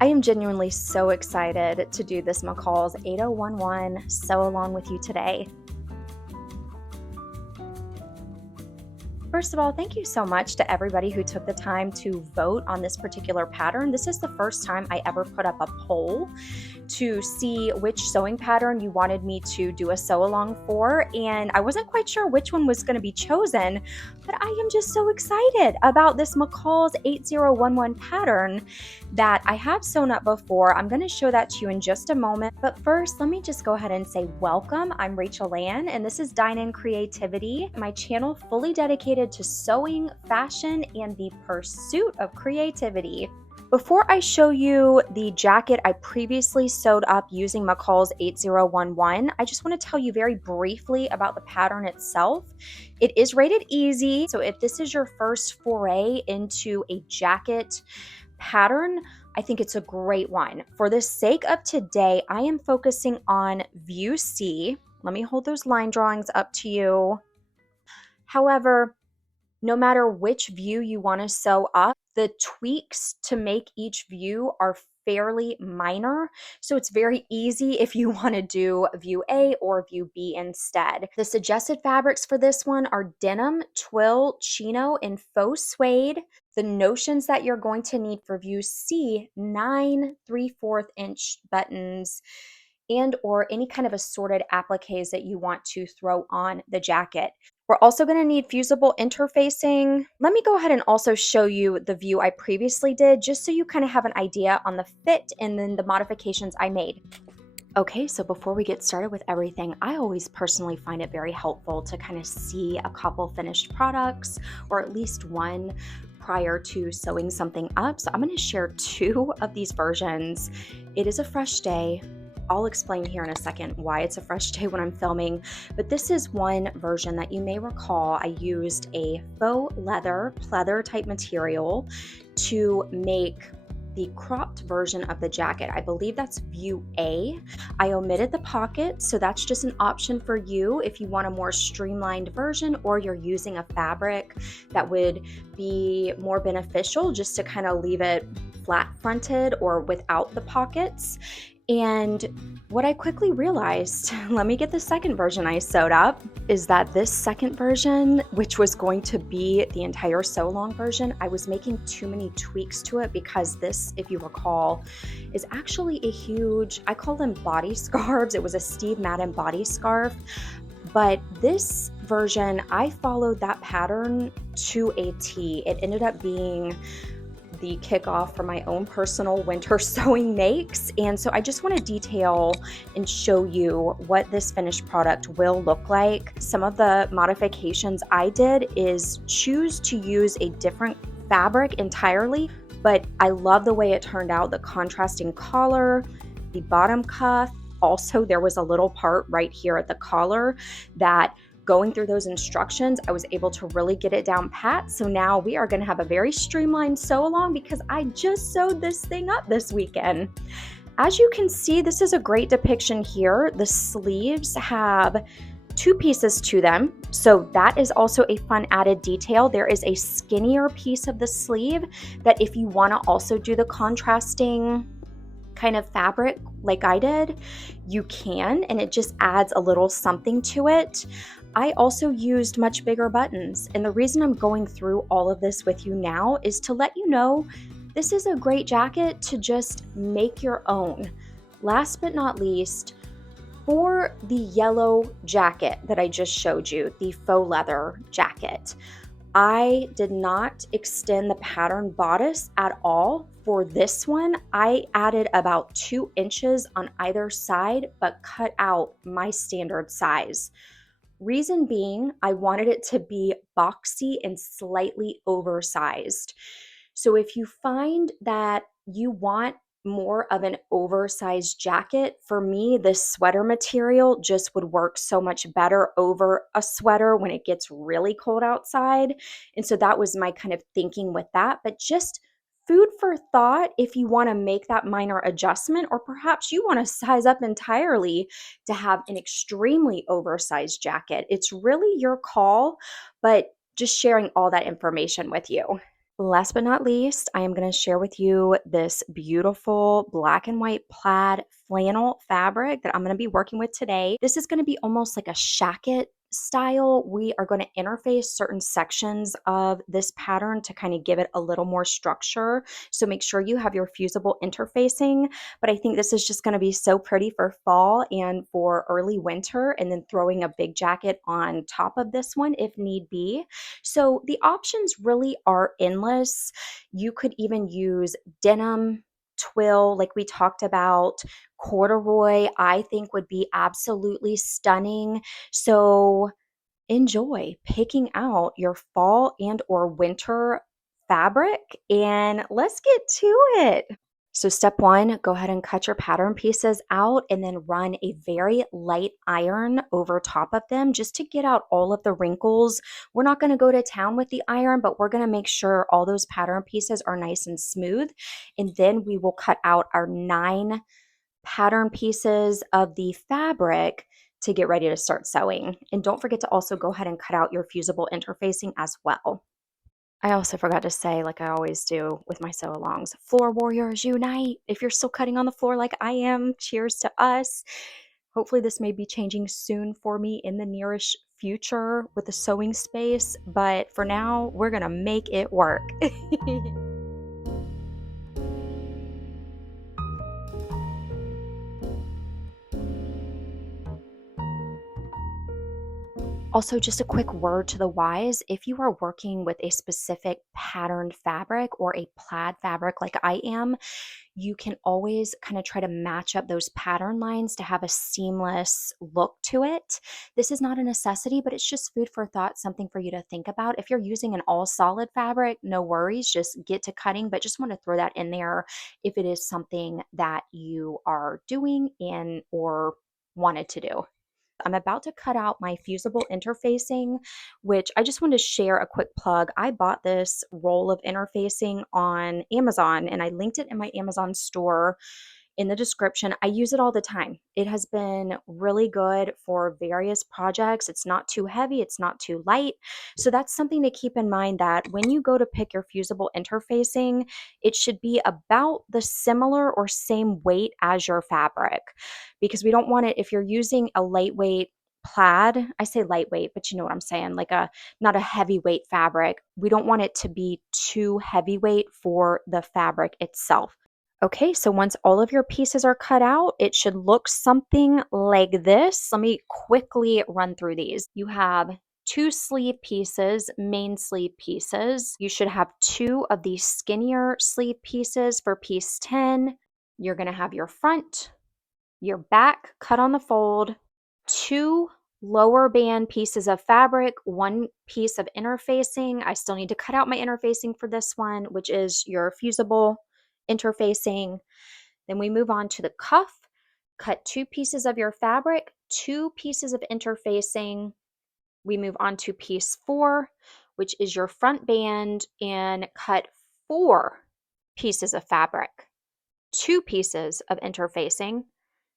I am genuinely so excited to do this McCall's 8011 sew along with you today. First of all, thank you so much to everybody who took the time to vote on this particular pattern. This is the first time I ever put up a poll to see which sewing pattern you wanted me to do a sew along for, and I wasn't quite sure which one was going to be chosen, but I am just so excited about this McCall's 8011 pattern that I have sewn up before. I'm going to show that to you in just a moment, but first let me just go ahead and say welcome. I'm Rachel Ann, and this is Dine In Creativity, my channel fully dedicated to sewing, fashion, and the pursuit of creativity. Before I show you the jacket I previously sewed up using McCall's 8011, I just want to tell you very briefly about the pattern itself. It is rated easy, so if this is your first foray into a jacket pattern, I think it's a great one. For the sake of today, I am focusing on view C. Let me hold those line drawings up to you. However, no matter which view you want to sew up, the tweaks to make each view are fairly minor. So it's very easy if you want to do view A or view B instead. The suggested fabrics for this one are denim, twill, chino, and faux suede. The notions that you're going to need for view C, 9 3/4 inch buttons, and or any kind of assorted appliques that you want to throw on the jacket. We're also going to need fusible interfacing. Let me go ahead and also show you the view I previously did, just so you kind of have an idea on the fit and then the modifications I made. Okay, so before we get started with everything, I always personally find it very helpful to kind of see a couple finished products, or at least one, prior to sewing something up. So I'm going to share two of these versions. It is a fresh day. I'll explain here in a second why it's a fresh day when I'm filming, but this is one version that you may recall I used a faux leather, pleather type material to make the cropped version of the jacket. I believe that's view A. I omitted the pocket, so that's just an option for you if you want a more streamlined version, or you're using a fabric that would be more beneficial just to kind of leave it flat fronted or without the pockets. And what I quickly realized, let me get the second version I sewed up, is that this second version, which was going to be the entire sew along version, I was making too many tweaks to it because this, if you recall, is actually a huge, I call them body scarves. It was a Steve Madden body scarf. But this version, I followed that pattern to a T. It ended up being the kickoff for my own personal winter sewing makes. And so I just want to detail and show you what this finished product will look like. Some of the modifications I did is choose to use a different fabric entirely, but I love the way it turned out. The contrasting collar, the bottom cuff. Also, there was a little part right here at the collar that, going through those instructions, I was able to really get it down pat. So now we are going to have a very streamlined sew along because I just sewed this thing up this weekend. As you can see, this is a great depiction here. The sleeves have two pieces to them, so that is also a fun added detail. There is a skinnier piece of the sleeve that if you want to also do the contrasting kind of fabric like I did, you can, and it just adds a little something to it. I also used much bigger buttons, and the reason I'm going through all of this with you now is to let you know this is a great jacket to just make your own. Last but not least, for the yellow jacket that I just showed you, the faux leather jacket, I did not extend the pattern bodice at all. For this one, I added about 2 inches on either side, but cut out my standard size. Reason being, I wanted it to be boxy and slightly oversized. So if you find that you want more of an oversized jacket, for me, this sweater material just would work so much better over a sweater when it gets really cold outside. And so that was my kind of thinking with that. But just food for thought if you want to make that minor adjustment, or perhaps you want to size up entirely to have an extremely oversized jacket. It's really your call, but just sharing all that information with you. Last but not least, I am going to share with you this beautiful black and white plaid flannel fabric that I'm going to be working with today. This is going to be almost like a shacket style. We are going to interface certain sections of this pattern to kind of give it a little more structure. So make sure you have your fusible interfacing. But I think this is just going to be so pretty for fall and for early winter, and then throwing a big jacket on top of this one if need be. So the options really are endless. You could even use denim, twill, like we talked about. Corduroy, I think, would be absolutely stunning. So enjoy picking out your fall and or winter fabric, and let's get to it. So step one, go ahead and cut your pattern pieces out and then run a very light iron over top of them just to get out all of the wrinkles. We're not going to go to town with the iron, but we're going to make sure all those pattern pieces are nice and smooth. And then we will cut out our 9 pattern pieces of the fabric to get ready to start sewing. And don't forget to also go ahead and cut out your fusible interfacing as well. I also forgot to say, like I always do with my sew-alongs, floor warriors unite. If you're still cutting on the floor like I am, cheers to us. Hopefully this may be changing soon for me in the nearish future with the sewing space, but for now, we're gonna make it work. Also, just a quick word to the wise, if you are working with a specific patterned fabric or a plaid fabric like I am, you can always kind of try to match up those pattern lines to have a seamless look to it. This is not a necessity, but it's just food for thought, something for you to think about. If you're using an all solid fabric, no worries, just get to cutting, but just want to throw that in there if it is something that you are doing and or wanted to do. I'm about to cut out my fusible interfacing, which I just wanted to share a quick plug. I bought this roll of interfacing on Amazon and I linked it in my Amazon store in the description. I use it all the time. It has been really good for various projects. It's not too heavy, it's not too light. So that's something to keep in mind, that when you go to pick your fusible interfacing, it should be about the similar or same weight as your fabric, because we don't want it, if you're using a lightweight plaid, I say lightweight, but you know what I'm saying, like a not a heavyweight fabric, we don't want it to be too heavyweight for the fabric itself. Okay, so once all of your pieces are cut out, it should look something like this. Let me quickly run through these. You have 2 sleeve pieces, main sleeve pieces. You should have 2 of these skinnier sleeve pieces for piece 10. You're going to have your front, your back cut on the fold, 2 lower band pieces of fabric, 1 piece of interfacing. I still need to cut out my interfacing for this one, which is your fusible interfacing. Then we move on to the cuff. Cut 2 pieces of your fabric, 2 pieces of interfacing. We move on to piece 4, which is your front band, and cut 4 pieces of fabric, 2 pieces of interfacing.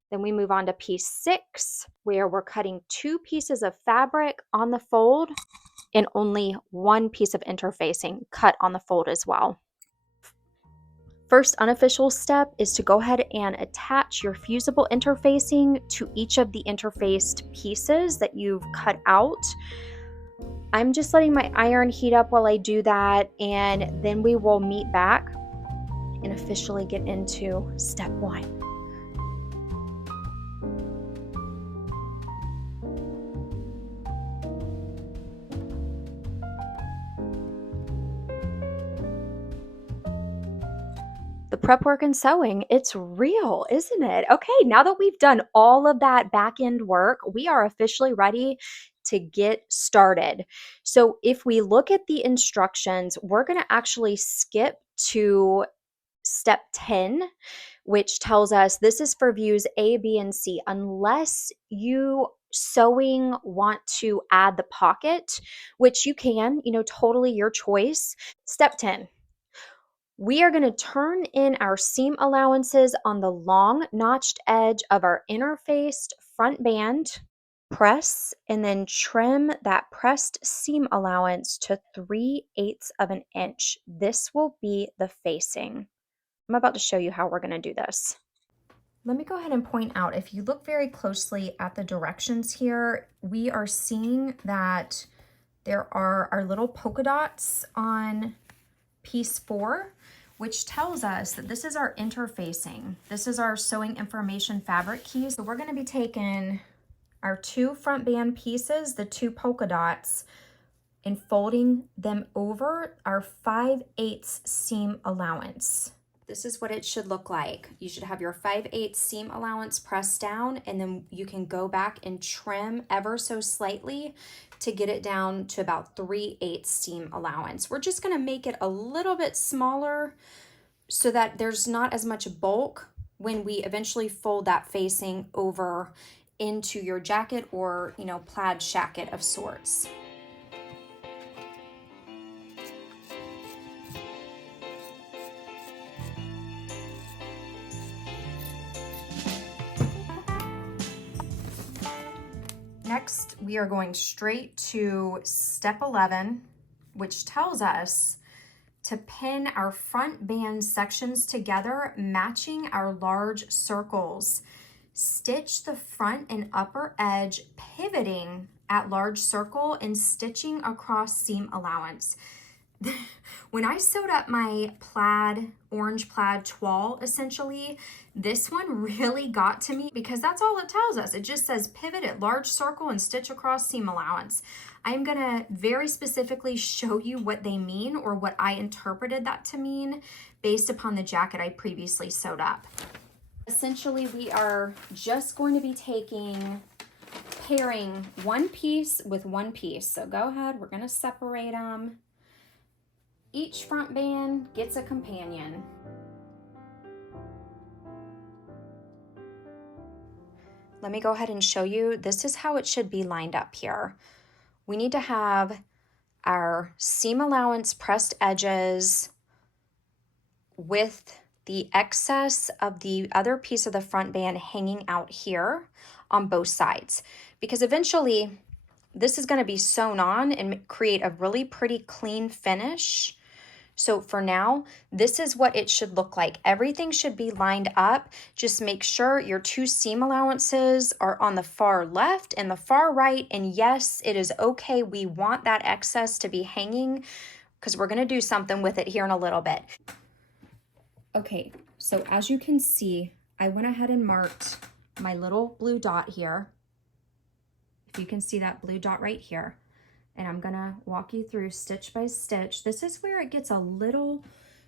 Then we move on to piece 6, where we're cutting 2 pieces of fabric on the fold and only 1 piece of interfacing cut on the fold as well. First unofficial step is to go ahead and attach your fusible interfacing to each of the interfaced pieces that you've cut out. I'm just letting my iron heat up while I do that, and then we will meet back and officially get into step 1. The prep work and sewing, it's real, isn't it? Okay, now that we've done all of that back end work, we are officially ready to get started. So if we look at the instructions, we're going to actually skip to step 10, which tells us this is for views A, B, and C. Unless you sewing want to add the pocket, which you can, totally your choice. Step 10. We are going to turn in our seam allowances on the long notched edge of our interfaced front band. Press and then trim that pressed seam allowance to 3/8 of an inch. This will be the facing. I'm about to show you how we're going to do this. Let me go ahead and point out, if you look very closely at the directions here, we are seeing that there are our little polka dots on piece 4, which tells us that this is our interfacing. This is our sewing information fabric key. So we're going to be taking our 2 front band pieces, the 2 polka dots, and folding them over our 5/8 seam allowance. This is what it should look like. You should have your 5/8 seam allowance pressed down, and then you can go back and trim ever so slightly to get it down to about 3/8 seam allowance. We're just gonna make it a little bit smaller so that there's not as much bulk when we eventually fold that facing over into your jacket or, you know, plaid shacket of sorts. Next, we are going straight to step 11, which tells us to pin our front band sections together, matching our large circles. Stitch the front and upper edge, pivoting at large circle and stitching across seam allowance. When I sewed up my plaid, orange plaid toile, essentially, this one really got to me because that's all it tells us. It just says pivot at large circle and stitch across seam allowance. I'm gonna very specifically show you what they mean, or what I interpreted that to mean based upon the jacket I previously sewed up. Essentially, we are just going to be pairing one piece with one piece. So go ahead, we're gonna separate them. Each front band gets a companion. Let me go ahead and show you. This is how it should be lined up here. We need to have our seam allowance pressed edges with the excess of the other piece of the front band hanging out here on both sides, because eventually this is going to be sewn on and create a really pretty clean finish. So for now, this is what it should look like. Everything should be lined up. Just make sure your 2 seam allowances are on the far left and the far right. And yes, it is okay. We want that excess to be hanging because we're going to do something with it here in a little bit. Okay, so as you can see, I went ahead and marked my little blue dot here. If you can see that blue dot right here. And I'm gonna walk you through stitch by stitch. This is where it gets a little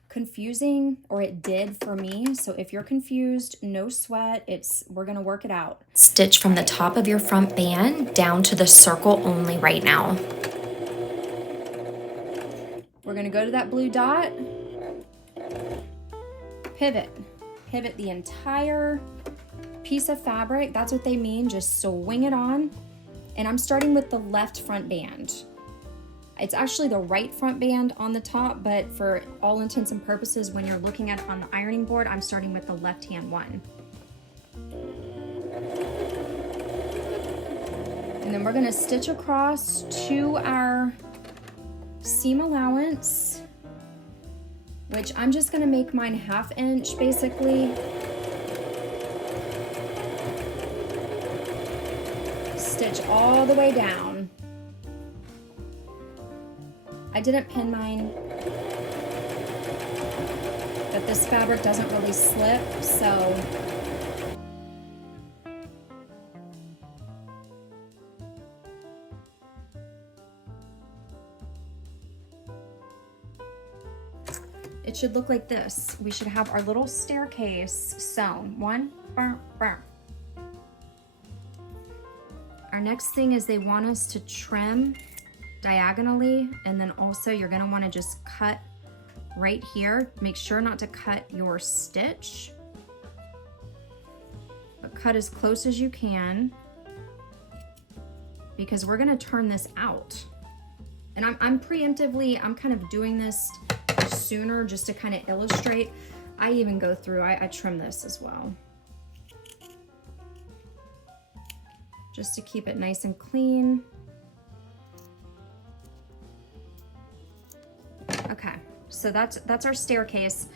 confusing, or it did for me. So if you're confused, no sweat, we're gonna work it out. Stitch from the top of your front band down to the circle only right now. We're gonna go to that blue dot, pivot the entire piece of fabric. That's what they mean, just swing it on. And I'm starting with the left front band. It's actually the right front band on the top, but for all intents and purposes, when you're looking at it on the ironing board, I'm starting with the left-hand one. And then we're gonna stitch across to our seam allowance, which I'm just gonna make mine 1/2 inch basically. Stitch all the way down. I didn't pin mine, but this fabric doesn't really slip, so it should look like this. We should have our little staircase sewn. One, burr, burr. Our next thing is they want us to trim diagonally, and then also you're gonna wanna just cut right here. Make sure not to cut your stitch, but cut as close as you can, because we're gonna turn this out. And I'm preemptively, I'm kind of doing this sooner just to kind of illustrate. I even go through, I trim this as well. just to keep it nice and clean. Okay, so that's our staircase.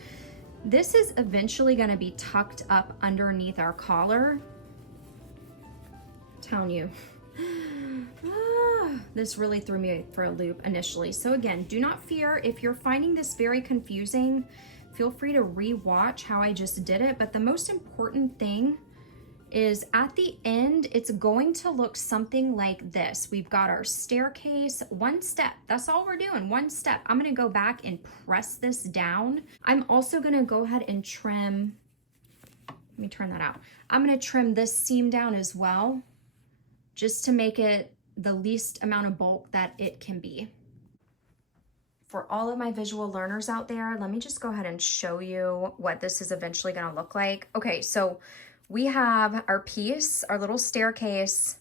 This is eventually going to be tucked up underneath our collar. I'm telling you, this really threw me for a loop initially. So again, do not fear if you're finding this very confusing. Feel free to re-watch how I just did it. But the most important thing is at the end, it's going to look something like this. We've got our staircase, one step. That's all we're doing, one step. I'm gonna go back and press this down. I'm also gonna go ahead and trim, let me turn that out. I'm gonna trim this seam down as well, just to make it the least amount of bulk that it can be. For all of my visual learners out there, let me just go ahead and show you what this is eventually gonna look like. Okay, so we have our piece, our little staircase.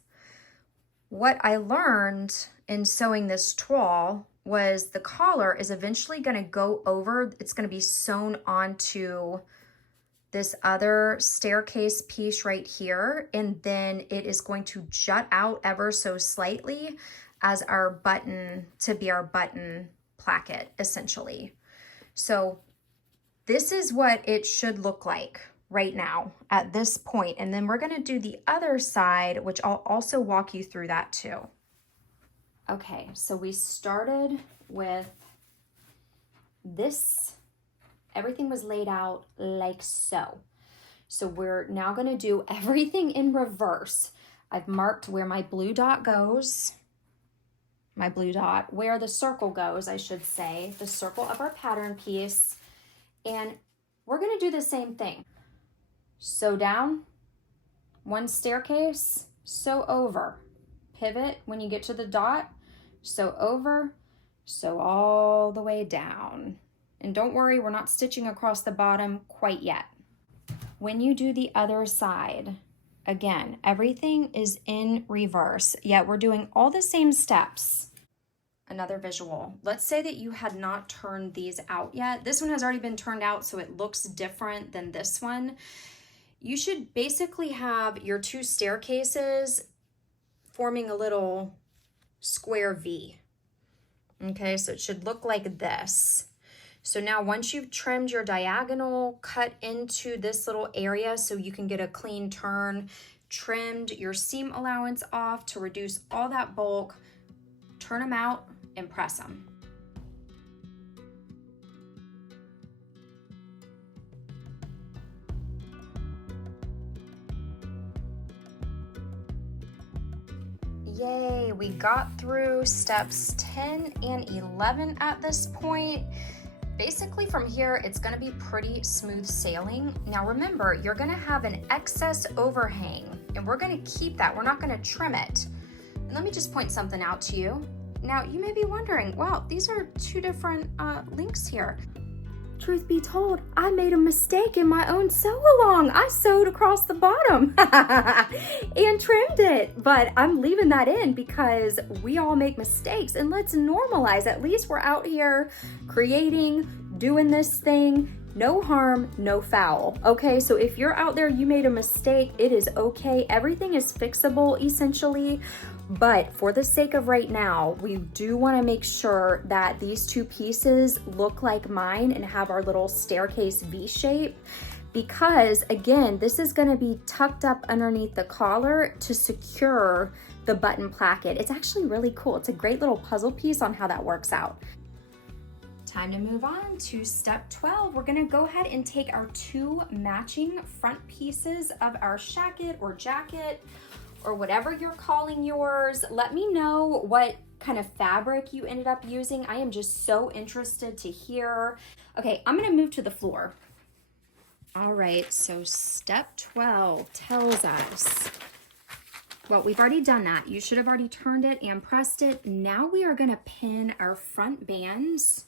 What I learned in sewing this toile was the collar is eventually gonna go over, it's gonna be sewn onto this other staircase piece right here, and then it is going to jut out ever so slightly as our button, to be our button placket, essentially. So this is what it should look like right now at this point. And then we're gonna do the other side, which I'll also walk you through that too. Okay, so we started with this. Everything was laid out like so. So we're now gonna do everything in reverse. I've marked where my blue dot goes, where the circle goes, I should say, the circle of our pattern piece. And we're gonna do the same thing. Sew down, one staircase, sew over, pivot when you get to the dot, sew over, sew all the way down. And don't worry, we're not stitching across the bottom quite yet. When you do the other side, again, everything is in reverse, yet we're doing all the same steps. Another visual. Let's say that you had not turned these out yet. This one has already been turned out, so it looks different than this one. You should basically have your two staircases forming a little square V. Okay, so it should look like this. So now once you've trimmed your diagonal, cut into this little area so you can get a clean turn, trimmed your seam allowance off to reduce all that bulk, turn them out and press them. Yay, we got through steps 10 and 11 at this point. Basically from here, it's gonna be pretty smooth sailing. Now remember, you're gonna have an excess overhang and we're gonna keep that, we're not gonna trim it. And let me just point something out to you. Now you may be wondering, wow, these are two different links here. Truth be told, I made a mistake in my own sew along. I sewed across the bottom and trimmed it, but I'm leaving that in because we all make mistakes and let's normalize. At least we're out here creating, doing this thing, no harm, no foul. Okay, so if you're out there, you made a mistake, it is okay. Everything is fixable essentially. But for the sake of right now, we do want to make sure that these two pieces look like mine and have our little staircase V shape, because again, this is going to be tucked up underneath the collar to secure the button placket. It's actually really cool. It's a great little puzzle piece on how that works out. Time to move on to step 12. We're going to go ahead and take our two matching front pieces of our shacket or jacket, or whatever you're calling yours. Let me know what kind of fabric you ended up using. I am just so interested to hear. Okay, I'm gonna move to the floor. All right, so step 12 tells us, well, we've already done that. You should have already turned it and pressed it. Now we are gonna pin our front bands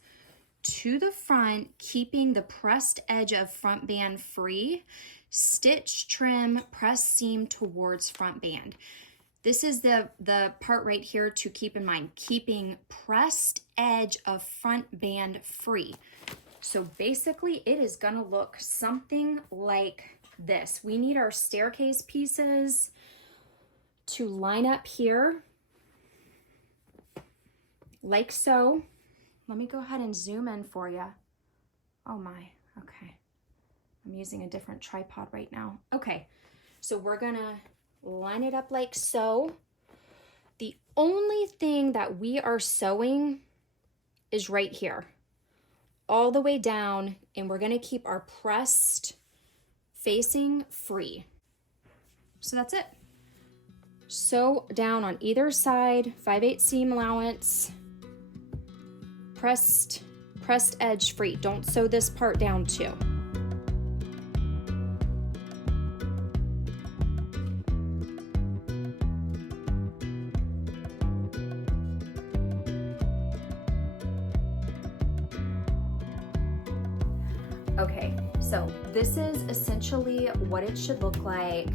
to the front, keeping the pressed edge of front band free. Stitch, trim, press seam towards front band. This is the part right here to keep in mind, keeping pressed edge of front band free. So basically it is gonna look something like this. We need our staircase pieces to line up here like so. Let me go ahead and zoom in for you. Oh my, okay. I'm using a different tripod right now. Okay, so we're gonna line it up like so. The only thing that we are sewing is right here, all the way down, and we're gonna keep our pressed facing free. So that's it. Sew down on either side, 5/8 seam allowance, pressed edge free. Don't sew this part down too. Okay, so this is essentially what it should look like.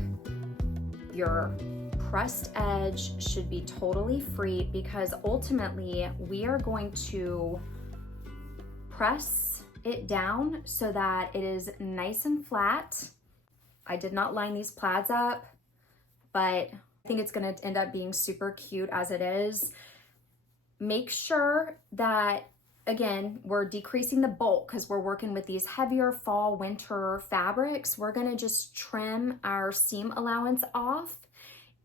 Your pressed edge should be totally free because ultimately we are going to press it down so that it is nice and flat. I did not line these plaids up, but I think it's gonna end up being super cute as it is. Make sure that, again, we're decreasing the bulk because we're working with these heavier fall winter fabrics. We're gonna just trim our seam allowance off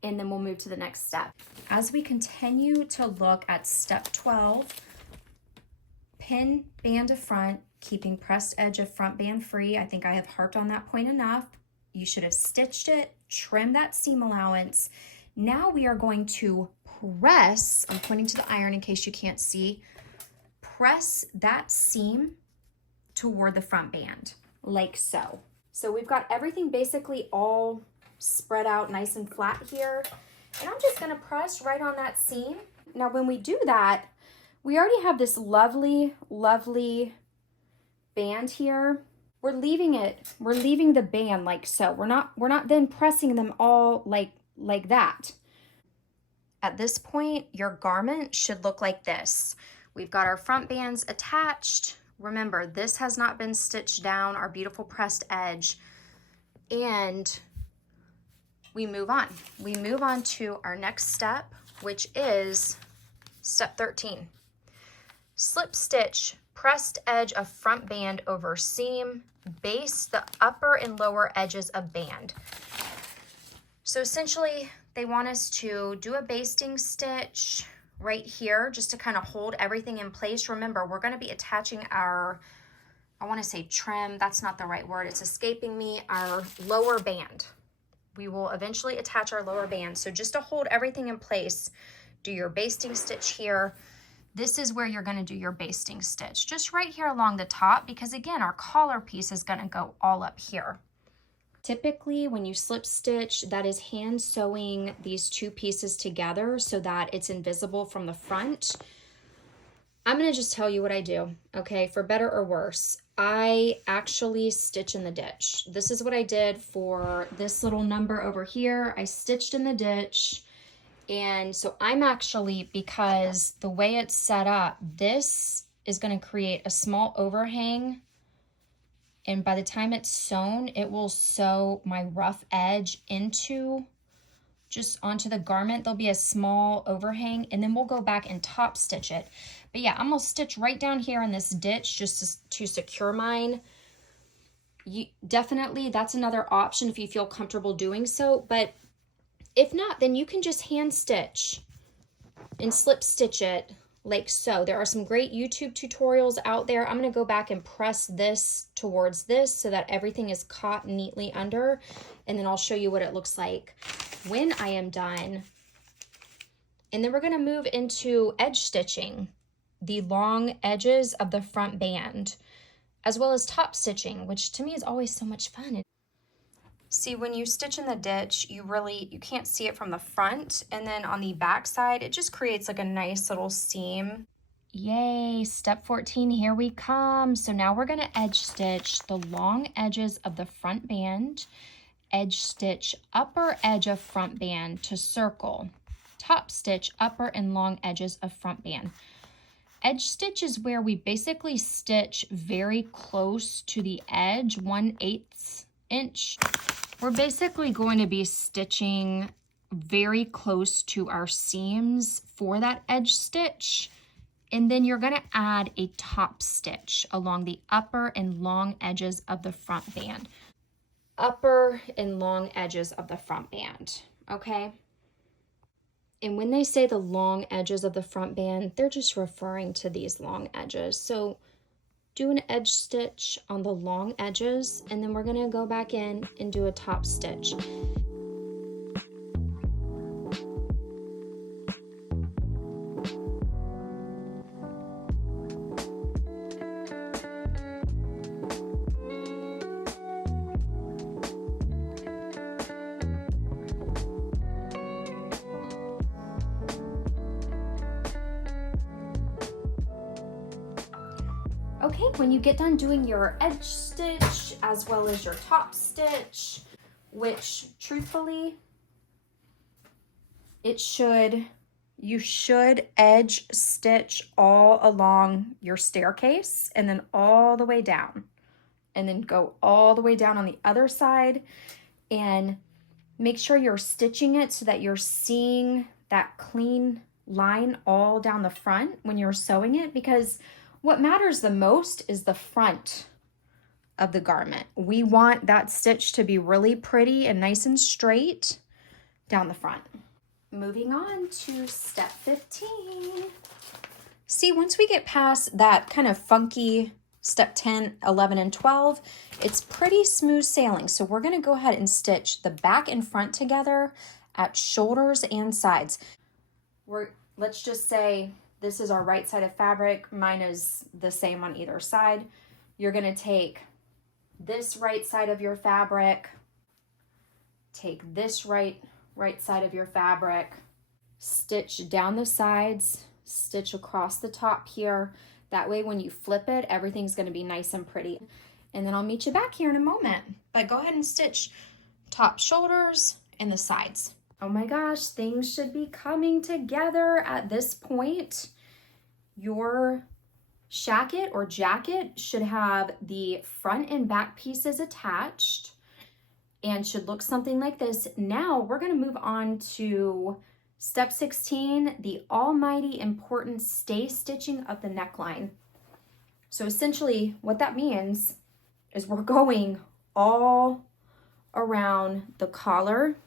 and then we'll move to the next step. As we continue to look at step 12, pin band to front, keeping pressed edge of front band free. I think I have harped on that point enough. You should have stitched it, trim that seam allowance. Now we are going to press, I'm pointing to the iron in case you can't see, press that seam toward the front band, like so. So we've got everything basically all spread out nice and flat here. And I'm just gonna press right on that seam. Now when we do that, we already have this lovely, lovely band here. We're leaving the band like so. We're not then pressing them all like that. At this point, your garment should look like this. We've got our front bands attached. Remember, this has not been stitched down, our beautiful pressed edge. And we move on. We move on to our next step, which is step 13. Slip stitch pressed edge of front band over seam, base the upper and lower edges of band. So essentially, they want us to do a basting stitch right here just to kind of hold everything in place. Remember, we're going to be attaching our, I want to say trim, that's not the right word, it's escaping me, our lower band. We will eventually attach our lower band. So just to hold everything in place, do your basting stitch here. This is where you're going to do your basting stitch, just right here along the top, because again, our collar piece is going to go all up here. Typically, when you slip stitch, that is hand sewing these two pieces together so that it's invisible from the front. I'm going to just tell you what I do, okay, for better or worse. I actually stitch in the ditch. This is what I did for this little number over here. I stitched in the ditch. And so I'm actually, because the way it's set up, this is going to create a small overhang. And by the time it's sewn, it will sew my rough edge onto the garment. There'll be a small overhang, and then we'll go back and top stitch it. But yeah, I'm gonna stitch right down here in this ditch just to secure mine. Definitely, that's another option if you feel comfortable doing so. But if not, then you can just hand stitch and slip stitch it like so. There are some great YouTube tutorials out there. I'm going to go back and press this towards this so that everything is caught neatly under, and then I'll show you what it looks like when I am done. And then we're going to move into edge stitching the long edges of the front band, as well as top stitching, which to me is always so much fun. See, when you stitch in the ditch, you can't see it from the front, and then on the back side, it just creates like a nice little seam. Yay, step 14, here we come. So now we're gonna edge stitch the long edges of the front band, edge stitch upper edge of front band to circle, top stitch upper and long edges of front band. Edge stitch is where we basically stitch very close to the edge, 1/8 inch. We're basically going to be stitching very close to our seams for that edge stitch. And then you're gonna add a top stitch along the upper and long edges of the front band. Upper and long edges of the front band, okay? And when they say the long edges of the front band, they're just referring to these long edges. So do an edge stitch on the long edges, and then we're gonna go back in and do a top stitch. Okay, when you get done doing your edge stitch as well as your top stitch, which truthfully, you should edge stitch all along your staircase and then all the way down, and then go all the way down on the other side, and make sure you're stitching it so that you're seeing that clean line all down the front when you're sewing it, because what matters the most is the front of the garment. We want that stitch to be really pretty and nice and straight down the front. Moving on to step 15. See, once we get past that kind of funky step 10, 11, and 12, it's pretty smooth sailing. So we're gonna go ahead and stitch the back and front together at shoulders and sides. Let's just say this is our right side of fabric. Mine is the same on either side. You're gonna take this right side of your fabric, take this right side of your fabric, stitch down the sides, stitch across the top here. That way when you flip it, everything's gonna be nice and pretty. And then I'll meet you back here in a moment. But go ahead and stitch top shoulders and the sides. Oh my gosh, things should be coming together at this point. Your shacket or jacket should have the front and back pieces attached and should look something like this. Now we're gonna move on to step 16, the almighty important stay stitching of the neckline. So essentially what that means is we're going all around the collar.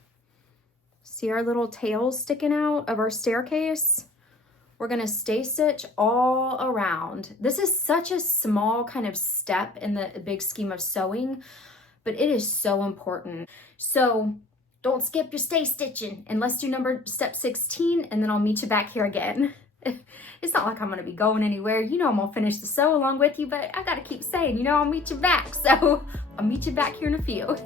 See our little tails sticking out of our staircase? We're gonna stay stitch all around. This is such a small kind of step in the big scheme of sewing, but it is so important. So don't skip your stay stitching, and let's do step 16, and then I'll meet you back here again. It's not like I'm gonna be going anywhere. You know I'm gonna finish the sew along with you, but I gotta keep saying, you know, I'll meet you back. So I'll meet you back here in a few.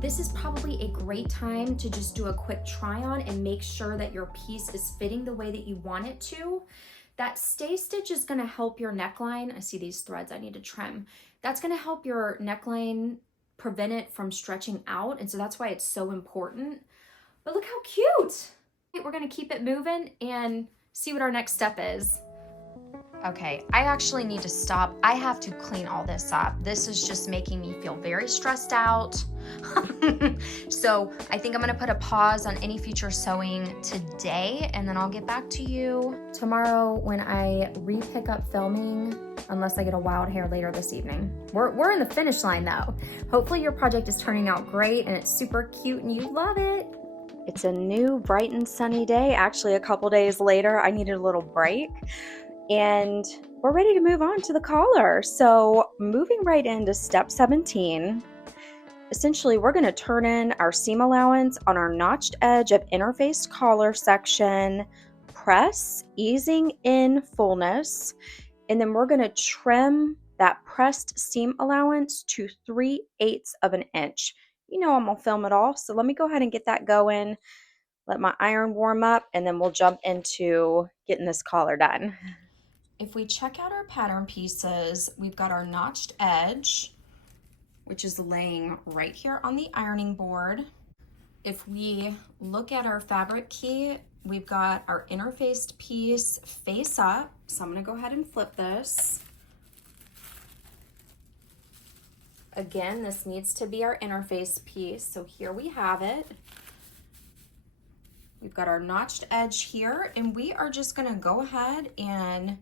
This is probably a great time to just do a quick try on and make sure that your piece is fitting the way that you want it to. That stay stitch is gonna help your neckline. I see these threads I need to trim. That's gonna help your neckline prevent it from stretching out, and so that's why it's so important. But look how cute. We're gonna keep it moving and see what our next step is. Okay, I actually need to stop. I have to clean all this up. This is just making me feel very stressed out. So I think I'm gonna put a pause on any future sewing today, and then I'll get back to you tomorrow when I re-pick up filming, unless I get a wild hair later this evening. We're in the finish line though. Hopefully your project is turning out great and it's super cute and you love it. It's a new bright and sunny day. Actually, a couple days later, I needed a little break. And we're ready to move on to the collar. So moving right into step 17, essentially we're going to turn in our seam allowance on our notched edge of interfaced collar section, press, easing in fullness, and then we're going to trim that pressed seam allowance to 3/8 of an inch. You know I'm going to film it all, so let me go ahead and get that going, let my iron warm up, and then we'll jump into getting this collar done. If we check out our pattern pieces, we've got our notched edge, which is laying right here on the ironing board. If we look at our fabric key, we've got our interfaced piece face up. So I'm gonna go ahead and flip this. Again, this needs to be our interface piece. So here we have it. We've got our notched edge here, and we are just gonna go ahead and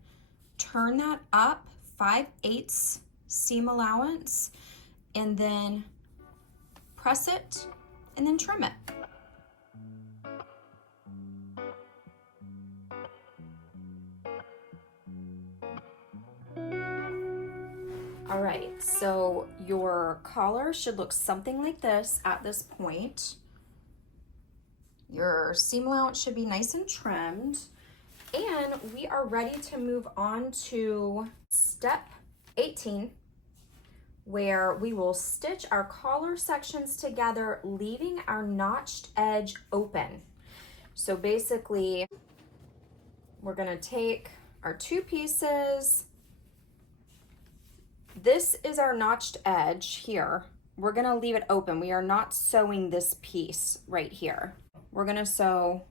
turn that up 5/8 seam allowance, and then press it and then trim it. All right, so your collar should look something like this at this point. Your seam allowance should be nice and trimmed. And we are ready to move on to step 18, where we will stitch our collar sections together, leaving our notched edge open. So basically, we're gonna take our two pieces. This is our notched edge here. We're gonna leave it open. We are not sewing this piece right here. We're gonna sew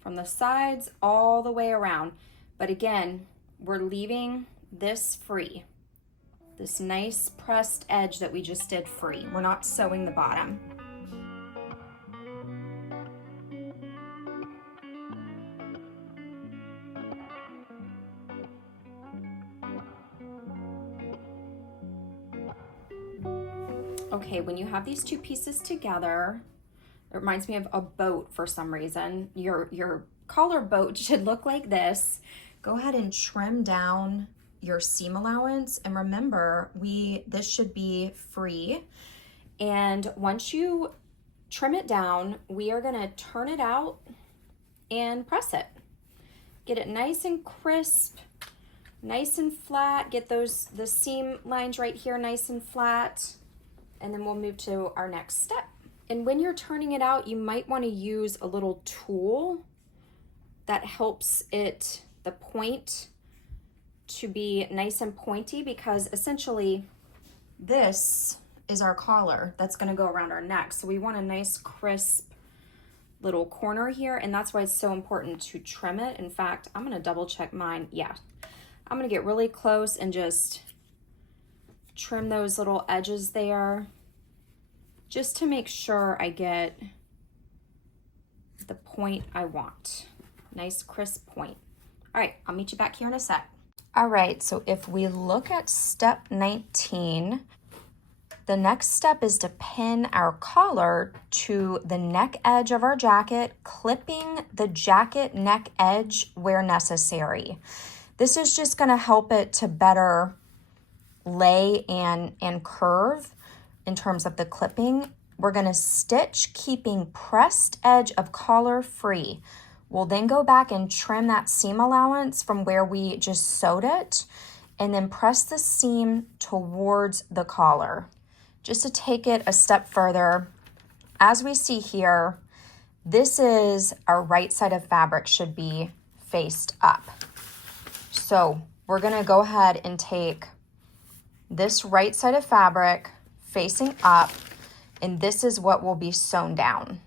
from the sides all the way around. But again, we're leaving this free. This nice pressed edge that we just did free. We're not sewing the bottom. Okay, when you have these two pieces together, it reminds me of a boat for some reason. Your collar boat should look like this. Go ahead and trim down your seam allowance, and remember, this should be free. And once you trim it down, we are gonna turn it out and press it. Get it nice and crisp, nice and flat. Get the seam lines right here nice and flat. And then we'll move to our next step. And when you're turning it out, you might want to use a little tool that helps the point to be nice and pointy, because essentially this is our collar that's going to go around our neck. So we want a nice crisp little corner here, and that's why it's so important to trim it. In fact, I'm going to double check mine. Yeah, I'm going to get really close and just trim those little edges there, just to make sure I get the point I want. Nice crisp point. All right, I'll meet you back here in a sec. All right, so if we look at step 19, the next step is to pin our collar to the neck edge of our jacket, clipping the jacket neck edge where necessary. This is just gonna help it to better lay and curve in terms of the clipping. We're gonna stitch keeping pressed edge of collar free. We'll then go back and trim that seam allowance from where we just sewed it, and then press the seam towards the collar. Just to take it a step further, as we see here, this is our right side of fabric should be faced up. So we're gonna go ahead and take this right side of fabric facing up, and this is what will be sewn down.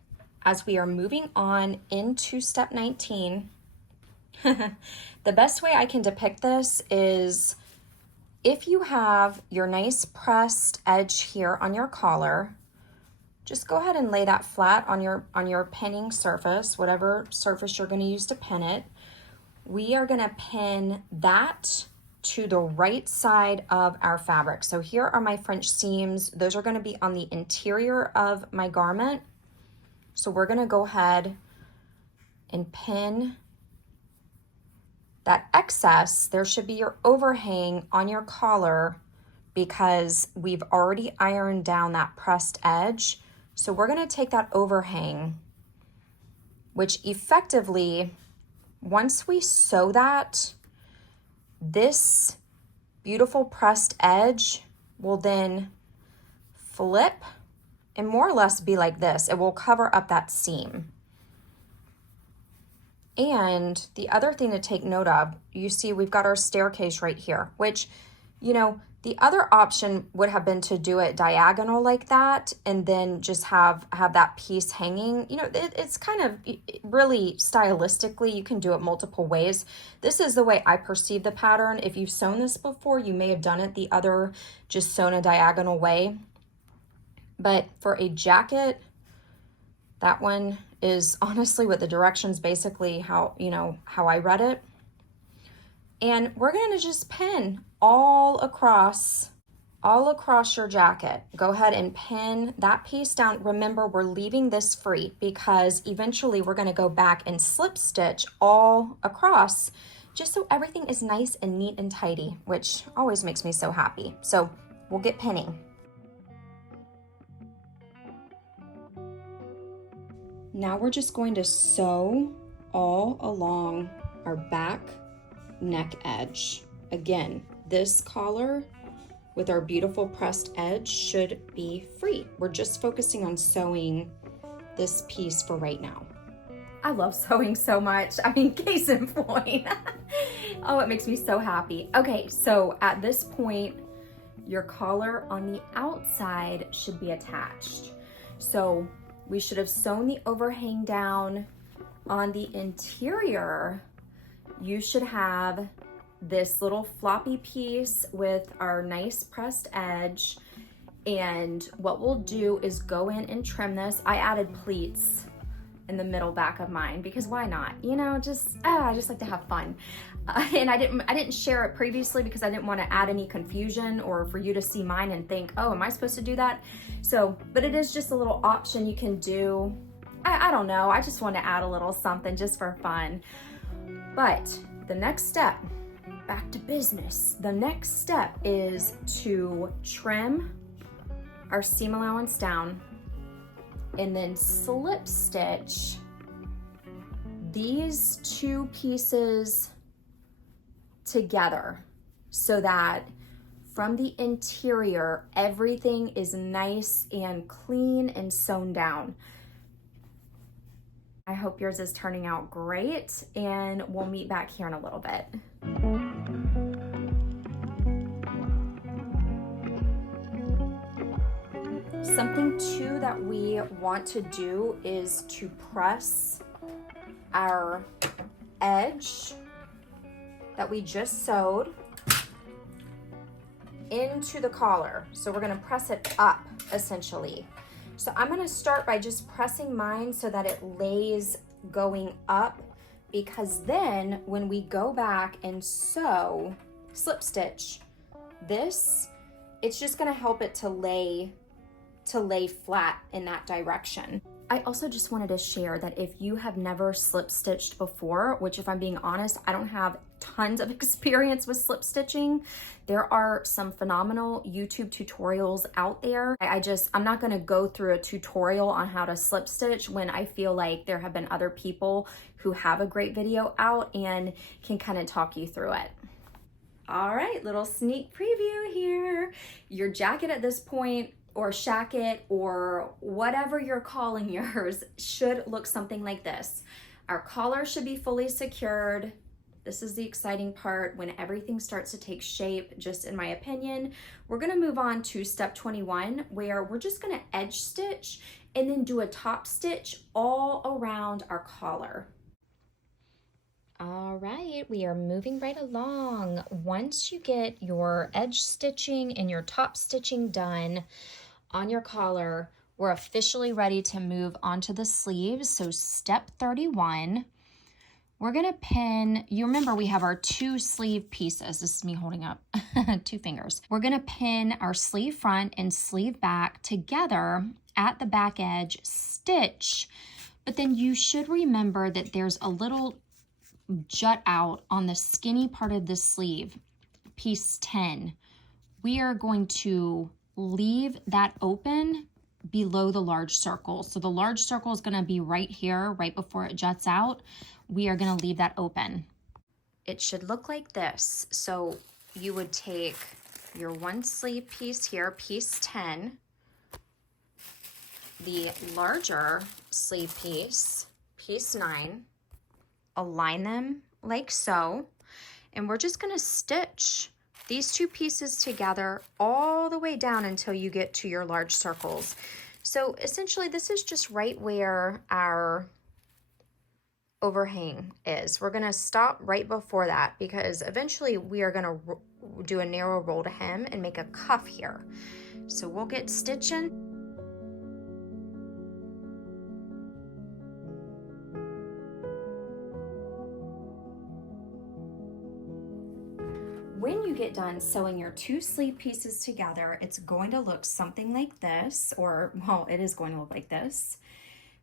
As we are moving on into step 19, the best way I can depict this is if you have your nice pressed edge here on your collar, just go ahead and lay that flat on your pinning surface, whatever surface you're going to use to pin it. We are going to pin that to the right side of our fabric. So here are my French seams. Those are going to be on the interior of my garment. So we're going to go ahead and pin that excess. There should be your overhang on your collar because we've already ironed down that pressed edge. So we're going to take that overhang, which effectively, once we sew that, this beautiful pressed edge will then flip and more or less be like this. It will cover up that seam. And the other thing to take note of, you see we've got our staircase right here, which, you know, The other option would have been to do it diagonal like that and then just have that piece hanging. You know, it's kind of really stylistically, you can do it multiple ways. This is the way I perceive the pattern. If you've sewn this before, you may have done it the other, just sewn a diagonal way. But for a jacket, that one is honestly with the directions basically how, you know, how I read it. And we're going to just pin all across your jacket. Go ahead and pin that piece down. Remember, we're leaving this free because eventually we're going to go back and slip stitch all across just so everything is nice and neat and tidy, which always makes me so happy. So we'll get pinning. Now we're just going to sew all along our back neck edge. Again, this collar with our beautiful pressed edge should be free. We're just focusing on sewing this piece for right now. I love sewing so much. I mean, case in point. Oh, it makes me so happy. Okay, so at this point, your collar on the outside should be attached. So we should have sewn the overhang down. On the interior, you should have this little floppy piece with our nice pressed edge. And what we'll do is go in and trim this. I added pleats in the middle back of mine because why not? You know, I just like to have fun. And I didn't share it previously because I didn't want to add any confusion or for you to see mine and think, oh, am I supposed to do that? So, but it is just a little option you can do. I don't know. I just want to add a little something just for fun. But the next step, back to business. The next step is to trim our seam allowance down and then slip stitch these two pieces together so that from the interior, everything is nice and clean and sewn down. I hope yours is turning out great, and we'll meet back here in a little bit. Something too that we want to do is to press our edge that we just sewed into the collar. So we're gonna press it up essentially. So I'm gonna start by just pressing mine so that it lays going up, because then when we go back and sew, slip stitch this, it's just gonna help it to lay flat in that direction. I also just wanted to share that if you have never slip stitched before, which if I'm being honest, I don't have tons of experience with slip stitching, there are some phenomenal YouTube tutorials out there. I'm not gonna go through a tutorial on how to slip stitch when I feel like there have been other people who have a great video out and can kind of talk you through it. All right, little sneak preview here. Your jacket at this point, or shacket, or whatever you're calling yours, should look something like this. Our collar should be fully secured. This is the exciting part when everything starts to take shape, just in my opinion. We're gonna move on to step 21, where we're just gonna edge stitch and then do a top stitch all around our collar. All right, we are moving right along. Once you get your edge stitching and your top stitching done on your collar, we're officially ready to move on to the sleeves. So step 31, we're gonna pin, you remember we have our two sleeve pieces. This is me holding up two fingers. We're gonna pin our sleeve front and sleeve back together at the back edge, stitch, but then you should remember that there's a little jut out on the skinny part of the sleeve, piece 10. We are going to leave that open below the large circle. So the large circle is going to be right here, right before it juts out. We are going to leave that open. It should look like this. So you would take your one sleeve piece here, piece 10, the larger sleeve piece, piece 9, align them like so, and we're just going to stitch these two pieces together all the way down until you get to your large circles. So essentially this is just right where our overhang is. We're gonna stop right before that because eventually we are gonna do a narrow roll to hem and make a cuff here. So we'll get stitching. When you get done sewing your two sleeve pieces together, it's going to look something like this, or well, it is going to look like this.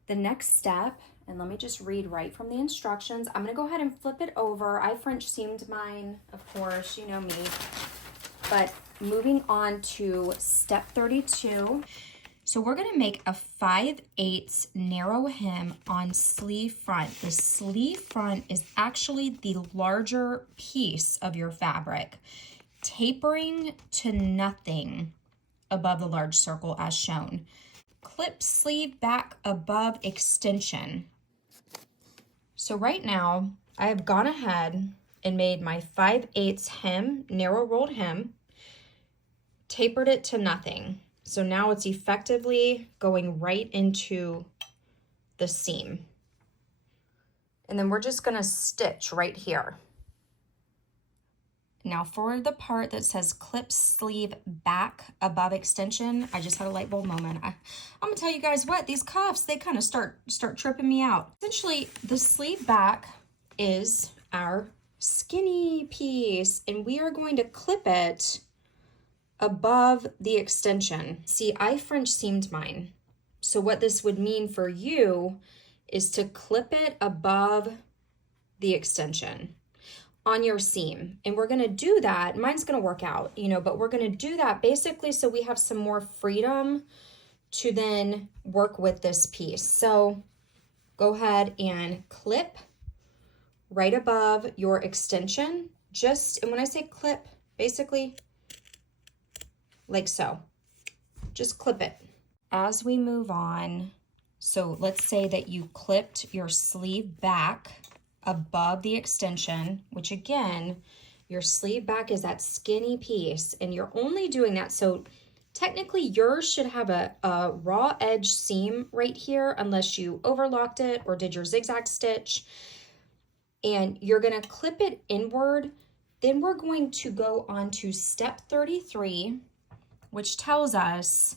The next step, and let me just read right from the instructions. I'm gonna go ahead and flip it over. I French seamed mine, of course, you know me. But moving on to step 32. So we're gonna make a 5/8 narrow hem on sleeve front. The sleeve front is actually the larger piece of your fabric, tapering to nothing above the large circle as shown. Clip sleeve back above extension. So right now I have gone ahead and made my 5/8 hem, narrow rolled hem, tapered it to nothing. So now it's effectively going right into the seam. And then we're just gonna stitch right here. Now for the part that says clip sleeve back above extension, I just had a light bulb moment. I'm gonna tell you guys what, these cuffs, they kind of start tripping me out. Essentially, the sleeve back is our skinny piece, and we are going to clip it above the extension. See, I French seamed mine. So what this would mean for you is to clip it above the extension on your seam. And we're gonna do that, mine's gonna work out, you know, but we're gonna do that basically so we have some more freedom to then work with this piece. So go ahead and clip right above your extension. And when I say clip, basically like so, just clip it. As we move on, so let's say that you clipped your sleeve back above the extension, which again, your sleeve back is that skinny piece, and you're only doing that, so technically yours should have a raw edge seam right here unless you overlocked it or did your zigzag stitch, and you're gonna clip it inward. Then we're going to go on to step 33, which tells us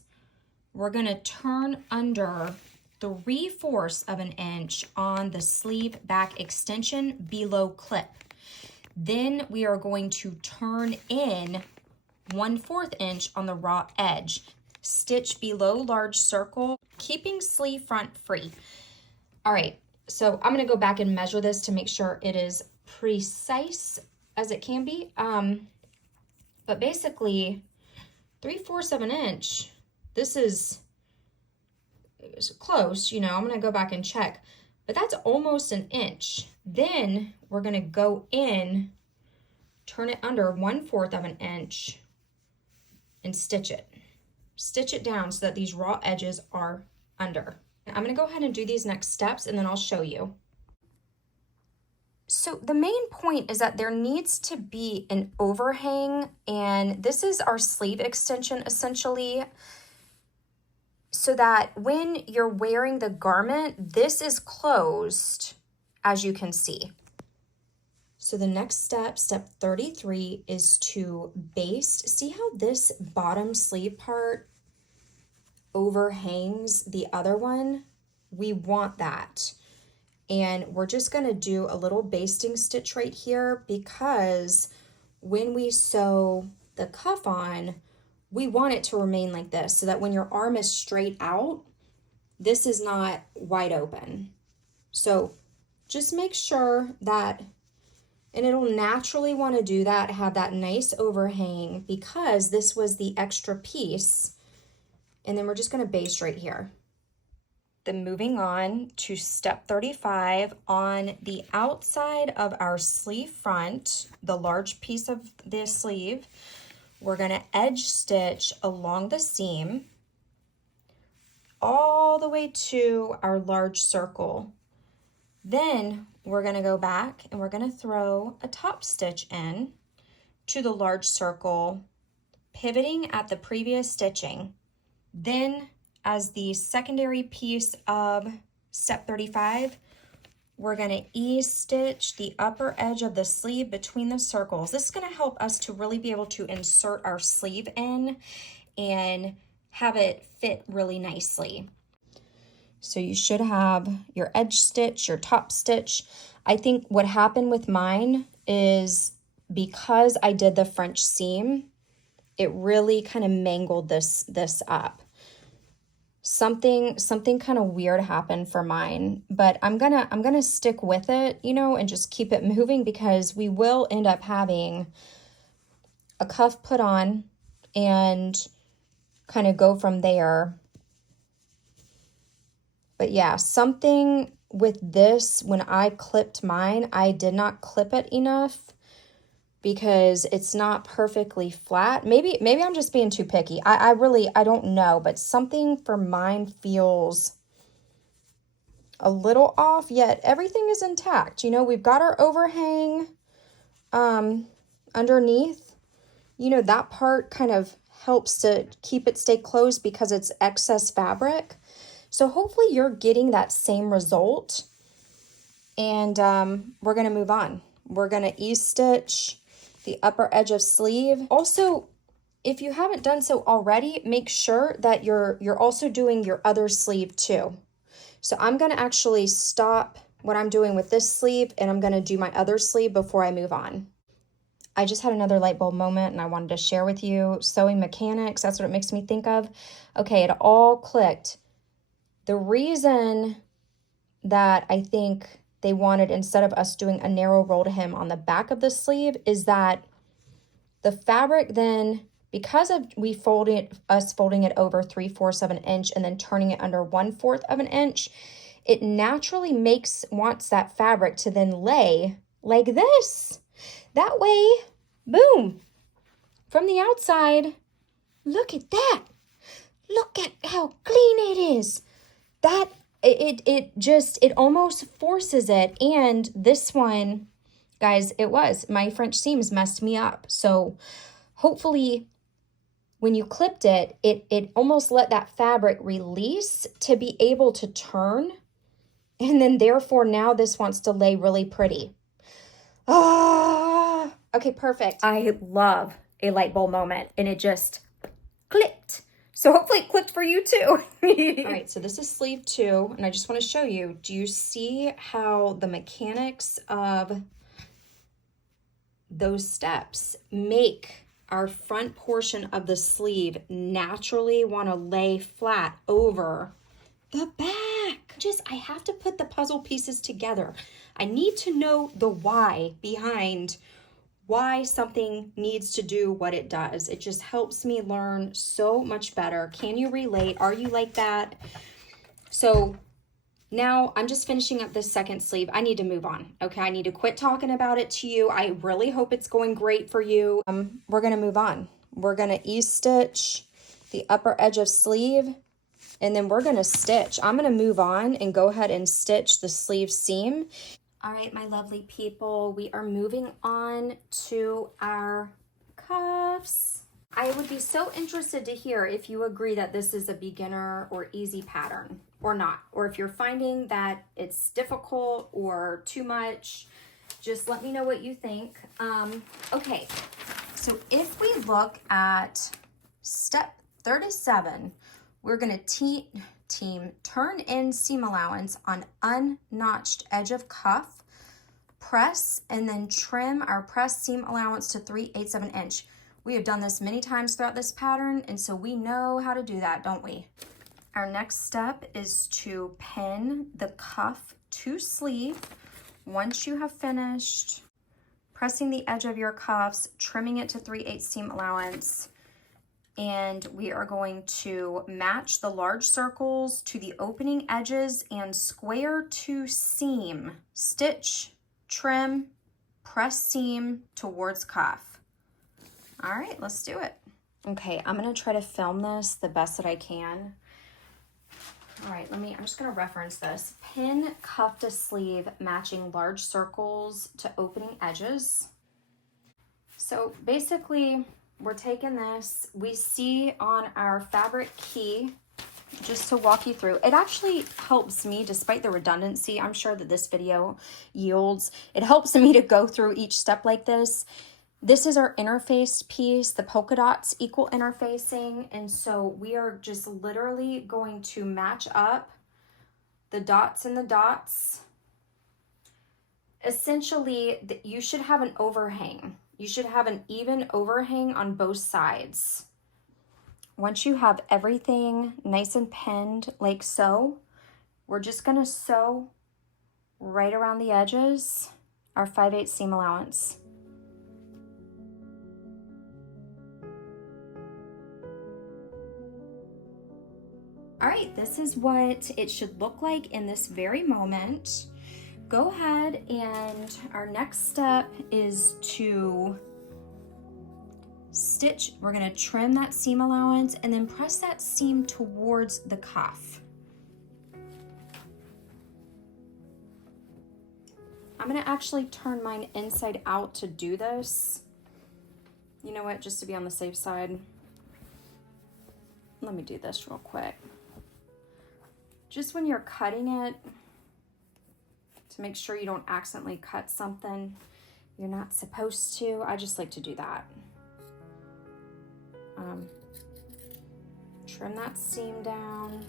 we're gonna turn under 3/4 of an inch on the sleeve back extension below clip. Then we are going to turn in 1/4 inch on the raw edge. Stitch below large circle, keeping sleeve front free. All right, so I'm gonna go back and measure this to make sure it is precise as it can be. But basically, 3/4 of an inch, this is close, you know, I'm gonna go back and check, but that's almost an inch. Then we're gonna go in, turn it under 1/4 of an inch and stitch it. Stitch it down so that these raw edges are under. I'm gonna go ahead and do these next steps and then I'll show you. So the main point is that there needs to be an overhang, and this is our sleeve extension essentially, so that when you're wearing the garment, this is closed, as you can see. So the next step, step 33, is to baste. See how this bottom sleeve part overhangs the other one? We want that. And we're just gonna do a little basting stitch right here because when we sew the cuff on, we want it to remain like this so that when your arm is straight out, this is not wide open. So just make sure that, and it'll naturally want to do that, have that nice overhang because this was the extra piece. And then we're just going to baste right here. Then moving on to step 35, on the outside of our sleeve front, the large piece of the sleeve, we're going to edge stitch along the seam all the way to our large circle. Then we're going to go back and we're going to throw a top stitch in, to the large circle, pivoting at the previous stitching. Then as the secondary piece of step 35, we're going to ease stitch the upper edge of the sleeve between the circles. This is going to help us to really be able to insert our sleeve in and have it fit really nicely. So you should have your edge stitch, your top stitch. I think what happened with mine is because I did the French seam, it really kind of mangled this up. Something kind of weird happened for mine, but I'm gonna stick with it, you know, and just keep it moving, because we will end up having a cuff put on and kind of go from there. But yeah, something with this, when I clipped mine, I did not clip it enough because it's not perfectly flat. Maybe I'm just being too picky. I don't know, but something for mine feels a little off, yet everything is intact. You know, we've got our overhang underneath. You know, that part kind of helps to keep it stay closed because it's excess fabric. So hopefully you're getting that same result. And we're gonna move on. We're gonna ease stitch the upper edge of sleeve. Also, if you haven't done so already, make sure that you're also doing your other sleeve too. So I'm gonna actually stop what I'm doing with this sleeve and I'm gonna do my other sleeve before I move on. I just had another light bulb moment and I wanted to share with you. Sewing mechanics, that's what it makes me think of. Okay, it all clicked. The reason that I think they wanted, instead of us doing a narrow roll to hem on the back of the sleeve, is that the fabric then, because of us folding it over 3/4 of an inch and then turning it under 1/4 of an inch, it naturally wants that fabric to then lay like this. That way, boom, from the outside, look at that. Look at how clean it is. That it almost forces it. And this one, guys, my French seams messed me up. So hopefully when you clipped it, it almost let that fabric release to be able to turn. And then therefore now this wants to lay really pretty. Ah, okay, perfect. I love a light bulb moment, and it just clicked. So hopefully it clicked for you too. All right, so this is sleeve 2, and I just want to show you, do you see how the mechanics of those steps make our front portion of the sleeve naturally want to lay flat over the back? I have to put the puzzle pieces together. I need to know the why behind why something needs to do what it does. It just helps me learn so much better. Can you relate? Are you like that? So now I'm just finishing up this second sleeve. I need to move on. Okay, I need to quit talking about it to you. I really hope it's going great for you. We're gonna move on. We're gonna ease stitch the upper edge of sleeve, and then we're gonna stitch. I'm gonna move on and go ahead and stitch the sleeve seam. All right, my lovely people, we are moving on to our cuffs. I would be so interested to hear if you agree that this is a beginner or easy pattern or not, or if you're finding that it's difficult or too much. Just let me know what you think. Okay, so if we look at step 37, we're gonna turn in seam allowance on unnotched edge of cuff, press, and then trim our press seam allowance to 3/8 of an inch. We have done this many times throughout this pattern, and so we know how to do that, don't we? Our next step is to pin the cuff to sleeve. Once you have finished pressing the edge of your cuffs, trimming it to 3/8 seam allowance, and we are going to match the large circles to the opening edges and square to seam. Stitch, trim, press seam towards cuff. All right, let's do it. Okay, I'm gonna try to film this the best that I can. All right, I'm just gonna reference this. Pin cuff to sleeve, matching large circles to opening edges. So basically, we're taking this, we see on our fabric key, just to walk you through, it actually helps me, despite the redundancy I'm sure that this video yields, it helps me to go through each step like this. This is our interfaced piece, the polka dots equal interfacing, and so we are just literally going to match up the dots and the dots. Essentially, you should have an overhang. You should have an even overhang on both sides. Once you have everything nice and pinned like so, we're just gonna sew right around the edges our 5/8 seam allowance. All right, this is what it should look like in this very moment. Go ahead, and our next step is to stitch. We're gonna trim that seam allowance and then press that seam towards the cuff. I'm gonna actually turn mine inside out to do this. You know what, just to be on the safe side, let me do this real quick. Just when you're cutting it, to make sure you don't accidentally cut something you're not supposed to, I just like to do that. Trim that seam down.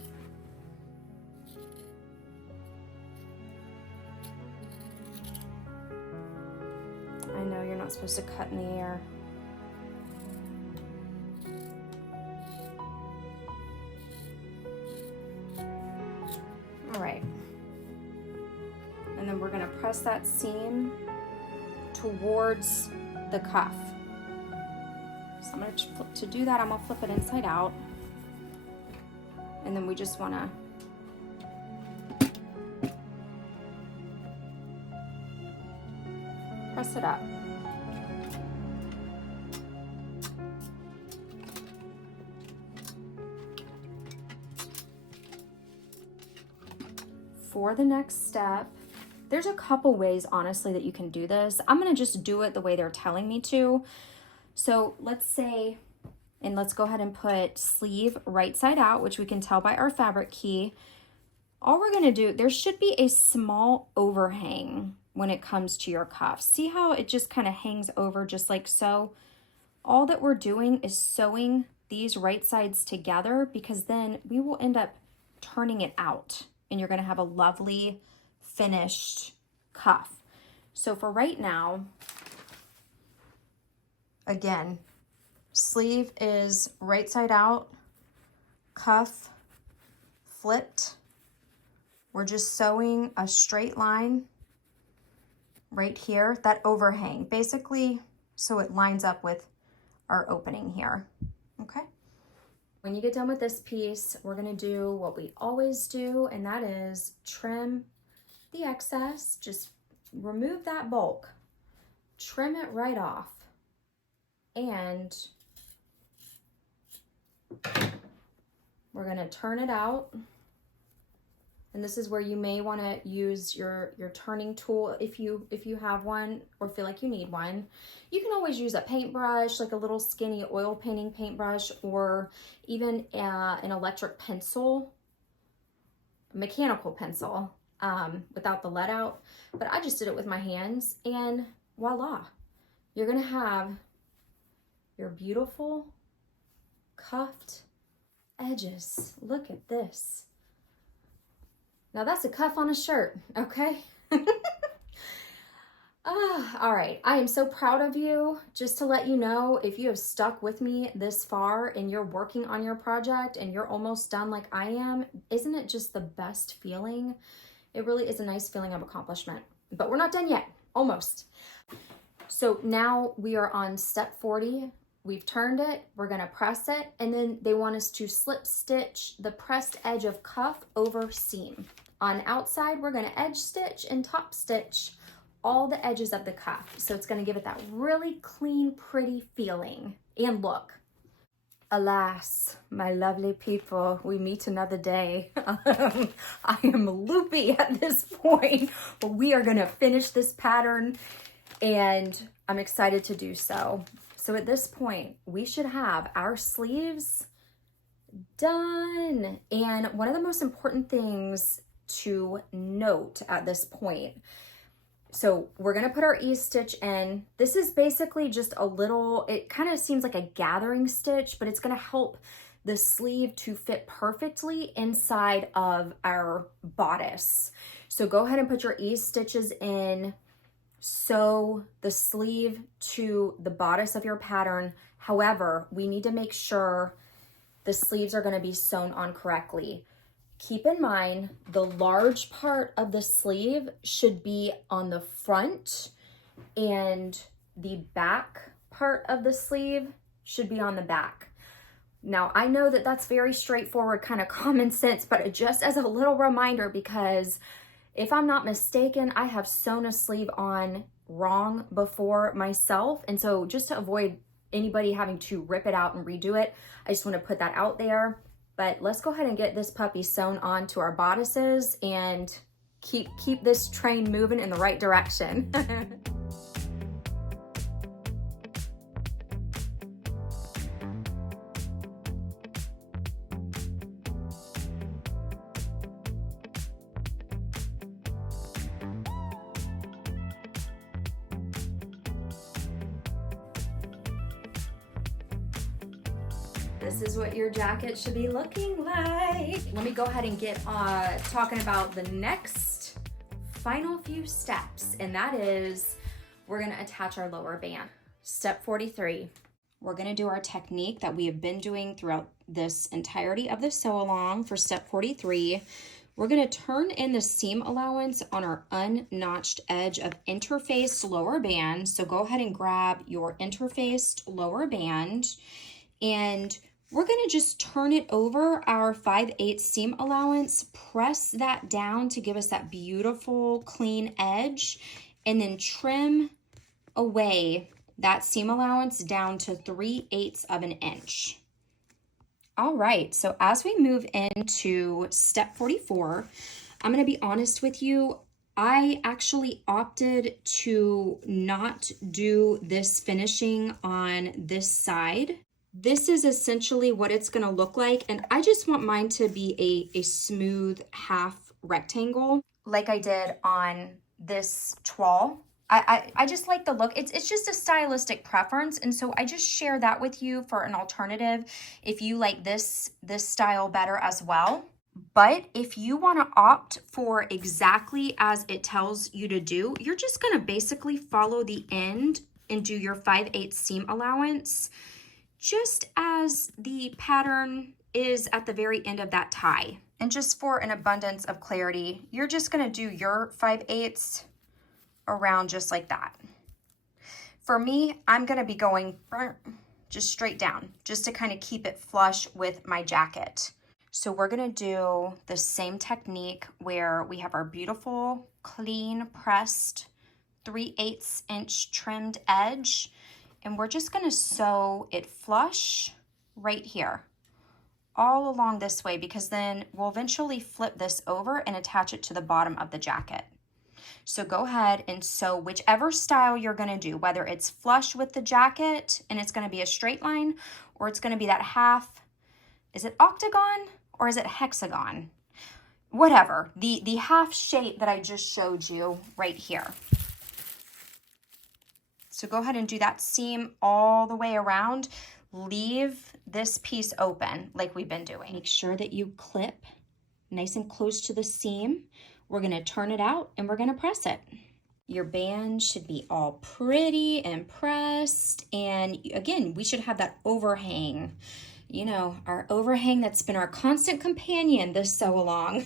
I know you're not supposed to cut in the air. All right. And then we're gonna press that seam towards the cuff. So I'm gonna, to do that, I'm gonna flip it inside out. And then we just wanna press it up. For the next step, there's a couple ways, honestly, that you can do this. I'm gonna just do it the way they're telling me to. So let's say, and let's go ahead and put sleeve right side out, which we can tell by our fabric key. All we're gonna do, there should be a small overhang when it comes to your cuff. See how it just kind of hangs over just like so? All that we're doing is sewing these right sides together, because then we will end up turning it out and you're gonna have a lovely finished cuff. So for right now, again, sleeve is right side out, cuff flipped. We're just sewing a straight line right here, that overhang, basically, so it lines up with our opening here, okay? When you get done with this piece, we're gonna do what we always do, and that is trim the excess. Just remove that bulk, trim it right off, and we're gonna turn it out. And this is where you may want to use your turning tool if you have one or feel like you need one. You can always use a paintbrush, like a little skinny oil painting paintbrush, or even an electric pencil, a mechanical pencil, without the lead out. But I just did it with my hands, and voila, you're gonna have your beautiful cuffed edges. Look at this. Now that's a cuff on a shirt, okay? All right, I am so proud of you. Just to let you know, if you have stuck with me this far and you're working on your project and you're almost done like I am, isn't it just the best feeling? It really is a nice feeling of accomplishment, but we're not done yet, almost. So now we are on step 40. We've turned it, we're gonna press it, and then they want us to slip stitch the pressed edge of cuff over seam. On outside, we're gonna edge stitch and top stitch all the edges of the cuff. So it's gonna give it that really clean, pretty feeling and look. Alas, my lovely people, we meet another day. I am loopy at this point, but we are gonna finish this pattern. and I'm excited to do so. So at this point, we should have our sleeves done. And one of the most important things to note at this point, so we're gonna put our ease-stitch in. This is basically just a little, it kind of seems like a gathering stitch, but it's gonna help the sleeve to fit perfectly inside of our bodice. So go ahead and put your ease-stitches in, sew the sleeve to the bodice of your pattern. However, we need to make sure the sleeves are gonna be sewn on correctly. Keep in mind, the large part of the sleeve should be on the front and the back part of the sleeve should be on the back. Now, I know that that's very straightforward, kind of common sense, but just as a little reminder, because if I'm not mistaken, I have sewn a sleeve on wrong before myself. And so just to avoid anybody having to rip it out and redo it, I just want to put that out there. But let's go ahead and get this puppy sewn onto our bodices and keep this train moving in the right direction. This is what your jacket should be looking like. Let me go ahead and get talking about the next final few steps, and that is we're gonna attach our lower band. Step 43. We're gonna do our technique that we have been doing throughout this entirety of the sew along for step 43. We're gonna turn in the seam allowance on our unnotched edge of interfaced lower band. So go ahead and grab your interfaced lower band, and we're gonna just turn it over our 5/8 seam allowance, press that down to give us that beautiful clean edge, and then trim away that seam allowance down to 3/8 of an inch. All right, so as we move into step 44, I'm gonna be honest with you, I actually opted to not do this finishing on this side. This is essentially what it's gonna look like, and I just want mine to be a smooth half rectangle like I did on this toile. I just like the look. It's just a stylistic preference, and so I just share that with you for an alternative if you like this style better as well. But if you want to opt for exactly as it tells you to do, you're just going to basically follow the end and do your 5/8 seam allowance just as the pattern is at the very end of that tie. And just for an abundance of clarity, you're just going to do your 5/8 around just like that. For me, I'm going to be going just straight down just to kind of keep it flush with my jacket. So we're going to do the same technique where we have our beautiful clean pressed 3/8 inch trimmed edge, and we're just going to sew it flush right here all along this way, because then we'll eventually flip this over and attach it to the bottom of the jacket. So go ahead and sew whichever style you're going to do, whether it's flush with the jacket and it's going to be a straight line, or it's going to be that half, is it octagon or is it hexagon? Whatever, the half shape that I just showed you right here. So go ahead and do that seam all the way around. Leave this piece open like we've been doing. Make sure that you clip nice and close to the seam. We're gonna turn it out and we're gonna press it. Your band should be all pretty and pressed. And again, we should have that overhang. You know, our overhang that's been our constant companion this sew along.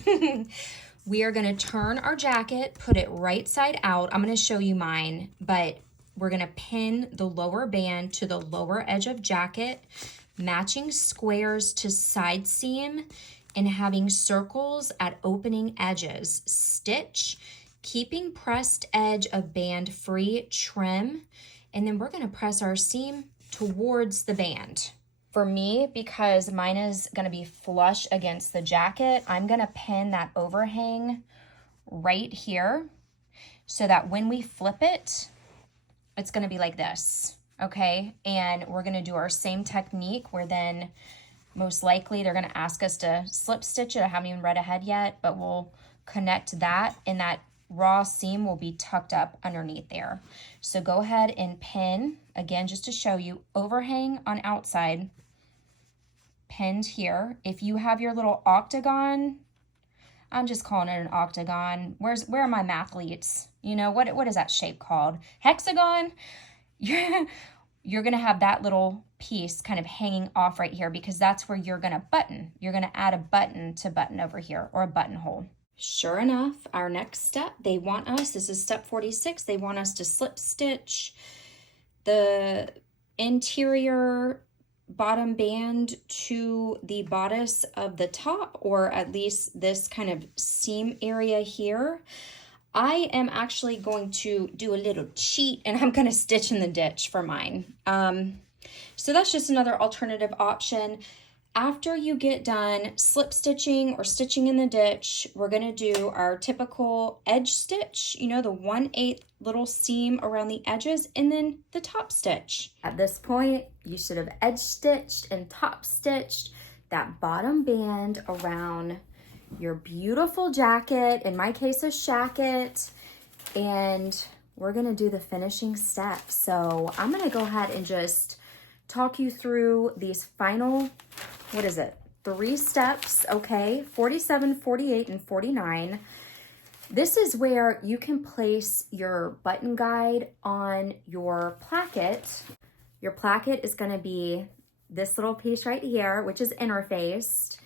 We are gonna turn our jacket, put it right side out. I'm gonna show you mine, but we're gonna pin the lower band to the lower edge of jacket, matching squares to side seam, and having circles at opening edges. Stitch, keeping pressed edge of band free, trim, and then we're gonna press our seam towards the band. For me, because mine is gonna be flush against the jacket, I'm gonna pin that overhang right here so that when we flip it, it's gonna be like this, okay? And we're gonna do our same technique where then most likely they're gonna ask us to slip stitch it. I haven't even read ahead yet, but we'll connect that, and that raw seam will be tucked up underneath there. So go ahead and pin, again, just to show you, overhang on outside, pinned here. If you have your little octagon, I'm just calling it an octagon. Where are my mathletes? You know, what is that shape called? Hexagon? You're gonna have that little piece kind of hanging off right here because that's where you're gonna button. You're gonna add a button to button over here, or a buttonhole. Sure enough, our next step, they want us, this is step 46, they want us to slip stitch the interior bottom band to the bodice of the top, or at least this kind of seam area here. I am actually going to do a little cheat, and I'm going to stitch in the ditch for mine. So that's just another alternative option. After you get done slip stitching or stitching in the ditch, we're going to do our typical edge stitch, you know, the 1/8 little seam around the edges, and then the top stitch. At this point, you should have edge stitched and top stitched that bottom band around your beautiful jacket, in my case a shacket, and we're going to do the finishing step. So I'm going to go ahead and just talk you through these final, what is it, 3 steps, okay? 47, 48, and 49. This is where you can place your button guide on your placket. Your placket is going to be this little piece right here, which is interfaced.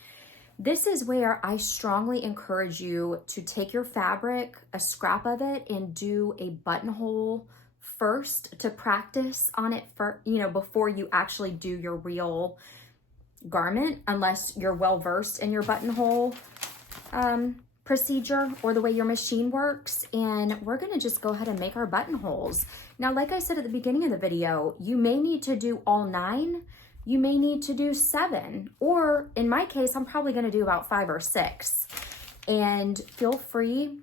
This is where I strongly encourage you to take your fabric, a scrap of it, and do a buttonhole first to practice on it for, you know, before you actually do your real garment, unless you're well versed in your buttonhole procedure or the way your machine works. And we're going to just go ahead and make our buttonholes. Now, like I said at the beginning of the video, you may need to do all 9. You may need to do 7, or in my case, I'm probably going to do about 5 or 6. And feel free,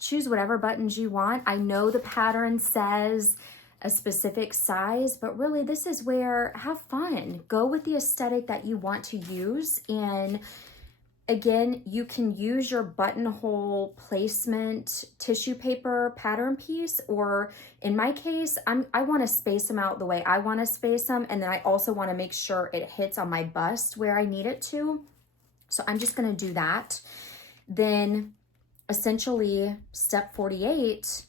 choose whatever buttons you want. I know the pattern says a specific size, but really this is where, have fun. Go with the aesthetic that you want to use. And again, you can use your buttonhole placement tissue paper pattern piece, or in my case, I want to space them out the way I want to space them, and then I also want to make sure it hits on my bust where I need it to. So I'm just going to do that. Then essentially step 48,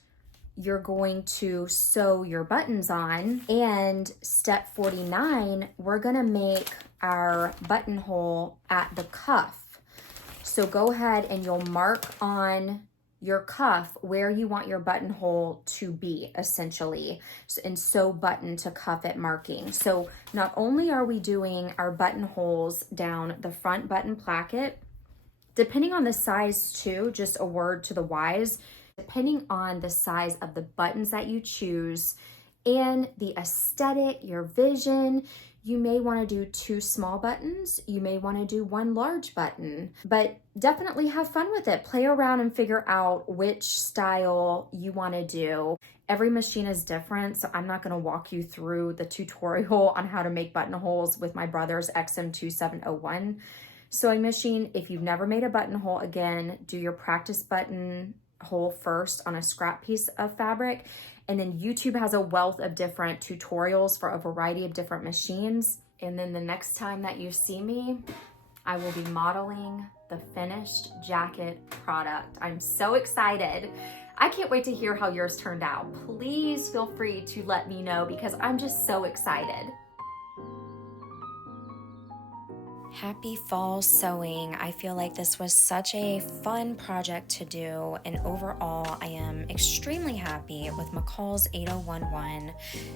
you're going to sew your buttons on, and step 49, we're going to make our buttonhole at the cuff. So go ahead and you'll mark on your cuff where you want your buttonhole to be, essentially, and sew button to cuff at marking. So not only are we doing our buttonholes down the front button placket, depending on the size too, just a word to the wise, depending on the size of the buttons that you choose and the aesthetic, your vision, you may want to do 2 small buttons. You may want to do 1 large button, but definitely have fun with it. Play around and figure out which style you want to do. Every machine is different, so I'm not going to walk you through the tutorial on how to make buttonholes with my brother's XM2701 sewing machine. If you've never made a buttonhole, again, do your practice buttonhole first on a scrap piece of fabric. And then YouTube has a wealth of different tutorials for a variety of different machines. And then the next time that you see me, I will be modeling the finished jacket product. I'm so excited. I can't wait to hear how yours turned out. Please feel free to let me know because I'm just so excited. Happy fall sewing. I feel like this was such a fun project to do, and overall I am extremely happy with McCall's 8011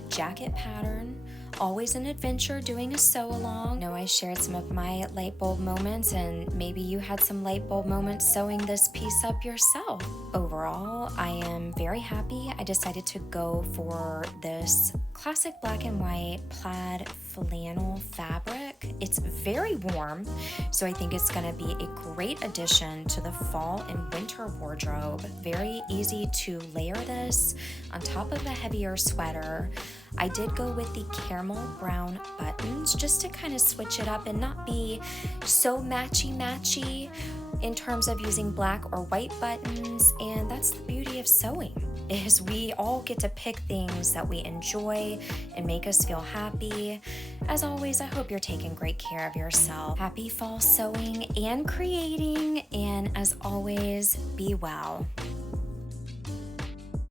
jacket pattern. Always an adventure doing a sew along. I know I shared some of my light bulb moments, and maybe you had some light bulb moments sewing this piece up yourself. Overall, I am very happy. I decided to go for this classic black and white plaid flannel fabric. It's very warm, so I think it's going to be a great addition to the fall and winter wardrobe. Very easy to layer this on top of a heavier sweater. I did go with the caramel brown buttons just to kind of switch it up and not be so matchy in terms of using black or white buttons. And that's the beauty of sewing, is we all get to pick things that we enjoy and make us feel happy. As always, I hope you're taking great care of yourself. Happy fall sewing and creating, and as always, be well.